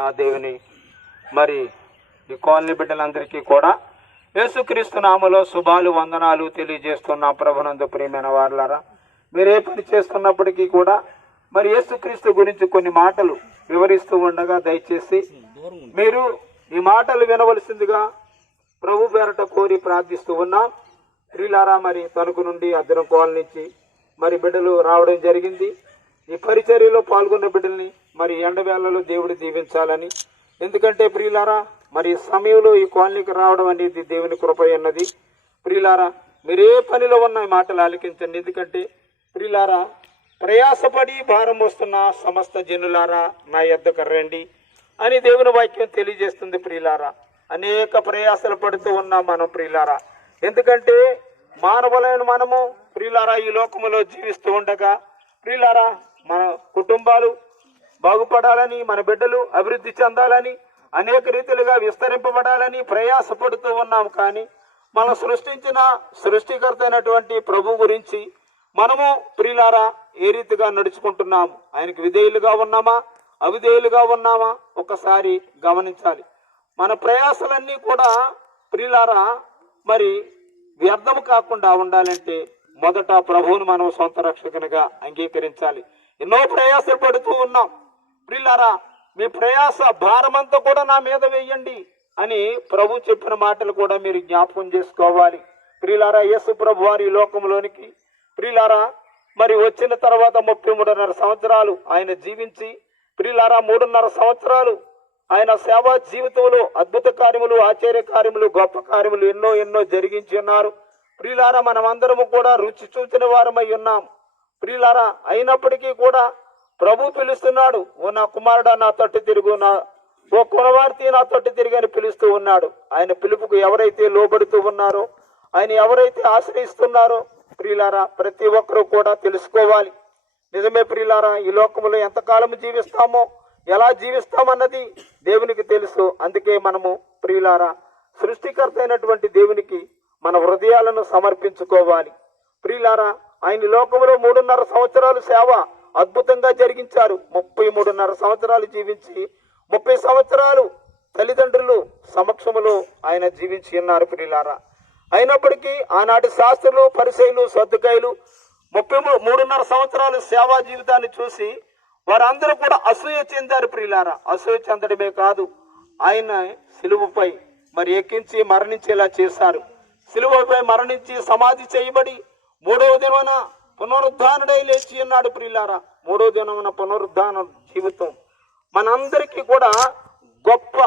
నా దేవుని మరి ఈ కాలనీ బిడ్డలందరికీ కూడా యేసుక్రీస్తు నామములో శుభాలు వందనాలు తెలియజేస్తున్న ప్రభునందు ప్రియమైన వారులారా, మీరు ఏ పని చేస్తున్నప్పటికీ కూడా మరి యేసుక్రీస్తు గురించి కొన్ని మాటలు వివరిస్తూ ఉండగా దయచేసి మీరు ఈ మాటలు వినవలసిందిగా ప్రభు పేరట కోరి ప్రార్థిస్తూ ఉన్నాం. ప్రియులారా, మరి తణుకు నుండి అద్దరం కాలనీ నుంచి మరి బిడ్డలు రావడం జరిగింది. ఈ పరిచర్యలో పాల్గొన్న బిడ్డల్ని మరి ఎండవేళలో దేవుడు దీవించాలని, ఎందుకంటే ప్రియులారా మరి సమయంలో ఈ కాలనీకి రావడం అనేది దేవుని కృప అన్నది. ప్రియులారా, మీరు ఏ పనిలో ఉన్న ఈ మాటలు ఆలకించండి. ఎందుకంటే ప్రియులారా, ప్రయాసపడి భారం వస్తున్న సమస్త జనులారా నా యొద్దకు రండి అని దేవుని వాక్యం తెలియజేస్తుంది. ప్రియులారా, అనేక ప్రయాసలు పడుతూ ఉన్నాం మనం ప్రియులారా. ఎందుకంటే మానవులైన మనము ప్రియులారా ఈ లోకములో జీవిస్తూ ఉండగా ప్రియులారా మన కుటుంబాలు బాగుపడాలని, మన బిడ్డలు అభివృద్ధి చెందాలని, అనేక రీతిలుగా విస్తరింపబడాలని ప్రయాసపడుతూ ఉన్నాం. కానీ మనం సృష్టించిన సృష్టికర్త అయినటువంటి ప్రభు గురించి మనము ప్రియులారా ఏ రీతిగా నడుచుకుంటున్నాము, ఆయనకు విధేయులుగా ఉన్నామా అవిధేయులుగా ఉన్నామా ఒకసారి గమనించాలి. మన ప్రయాసలన్నీ కూడా ప్రియులారా మరి వ్యర్థము కాకుండా ఉండాలంటే మొదట ప్రభువును మనం సొంత రక్షకునిగా అంగీకరించాలి. ఎన్నో ప్రయాసలు పడుతూ ఉన్నాం ప్రియులారా, మీ ప్రయాస భారమంతా కూడా నా మీద వేయండి అని ప్రభు చెప్పిన మాటలు కూడా మీరు జ్ఞాపకం చేసుకోవాలి. ప్రియులారా, యేసు ప్రభు వారి లోకంలోనికి ప్రియులారా మరి వచ్చిన తర్వాత 33.5 సంవత్సరాలు ఆయన జీవించి ప్రియులారా 3.5 సంవత్సరాలు ఆయన సేవా జీవితంలో అద్భుత కార్యములు, ఆశ్చర్య కార్యములు, గొప్ప కార్యములు ఎన్నో జరిగించి ఉన్నారు. ప్రియులారా, మనమందరము కూడా రుచి చూచిన వారమై ఉన్నాం. ప్రియులారా, అయినప్పటికీ కూడా ప్రభు పిలుస్తున్నాడు, ఓ నా కుమారుడా నా తట్టు తిరుగు, ఓ కుమార్తె నా తట్టు తిరిగి అని పిలుస్తూ ఉన్నాడు. ఆయన పిలుపుకు ఎవరైతే లోబడుతూ ఉన్నారో, ఆయన ఎవరైతే ఆశ్రయిస్తున్నారో ప్రియులారా ప్రతి ఒక్కరూ కూడా తెలుసుకోవాలి. నిజమే ప్రియులారా, ఈ లోకంలో ఎంతకాలం జీవిస్తామో ఎలా జీవిస్తామన్నది దేవునికి తెలుసు. అందుకే మనము ప్రియులారా సృష్టికర్త అయినటువంటి దేవునికి మన హృదయాలను సమర్పించుకోవాలి. ప్రియులారా, ఆయన లోకంలో 3.5 సంవత్సరాలు సేవ అద్భుతంగా జరిగించారు. 33.5 సంవత్సరాలు జీవించి 30 సంవత్సరాలు తల్లిదండ్రులు సమక్షములో ఆయన జీవించి ఉన్నారు. ప్రియులారా, అయినప్పటికీ ఆనాటి శాస్త్రులు, పరిసయ్యులు, సద్దుకాయులు 3.5 సంవత్సరాలు సేవా జీవితాన్ని చూసి వారందరూ కూడా అసూయ చెందారు. ప్రియులారా, అసూయ చెందడమే కాదు, ఆయన సిలువపై మరి ఎక్కించి మరణించేలా చేశారు. సిలువపై మరణించి సమాధి చేయబడి 3వ దినమున పునరుద్ధానుడై లేచి ఉన్నాడు. ప్రియులారా, 3వ దినమున పునరుద్ధాన జీవితం మనందరికీ కూడా గొప్ప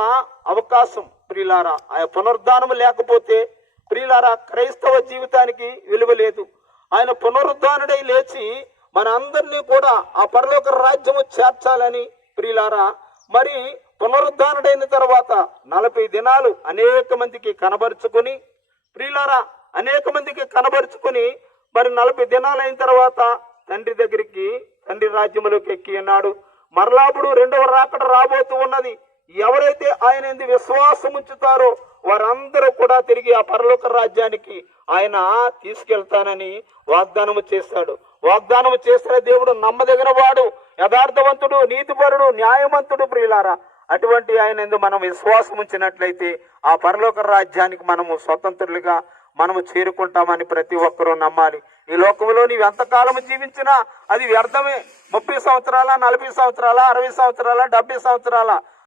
అవకాశం. ప్రియులారా, ఆ పునరుద్ధానం లేకపోతే ప్రియులారా క్రైస్తవ జీవితానికి విలువ లేదు. ఆయన పునరుద్ధానుడై లేచి మన అందరినీ కూడా ఆ పరలోక రాజ్యము చేర్చాలని ప్రియులారా మరి పునరుద్ధానుడైన తర్వాత 40 దినాలు అనేక మందికి కనబరుచుకుని ప్రియులారా అనేక మందికి కనబరుచుకుని మరి 40 దినాలు అయిన తర్వాత తండ్రి దగ్గరికి, తండ్రి రాజ్యములోకి ఎక్కి ఉన్నాడు. మరలాపుడు 2వ రాకడ రాబోతూ ఉన్నది. ఎవరైతే ఆయన ఎందు విశ్వాసం ఉంచుతారో వారందరూ కూడా తిరిగి ఆ పరలోక రాజ్యానికి ఆయన తీసుకెళ్తానని వాగ్దానము చేశాడు. వాగ్దానము చేసిన దేవుడు నమ్మదగిన వాడు, యథార్థవంతుడు, నీతిపరుడు, న్యాయవంతుడు. ప్రియులారా, అటువంటి ఆయన ఎందు మనం విశ్వాసం ఉంచినట్లయితే ఆ పరలోక రాజ్యానికి మనము స్వతంత్రులుగా మనము చేరుకుంటామని ప్రతి ఒక్కరూ నమ్మాలి. ఈ లోకంలో నీవు ఎంతకాలం జీవించినా అది వ్యర్థమే. 30 సంవత్సరాల, 40 సంవత్సరాల, 60 సంవత్సరాల, 70 సంవత్సరాల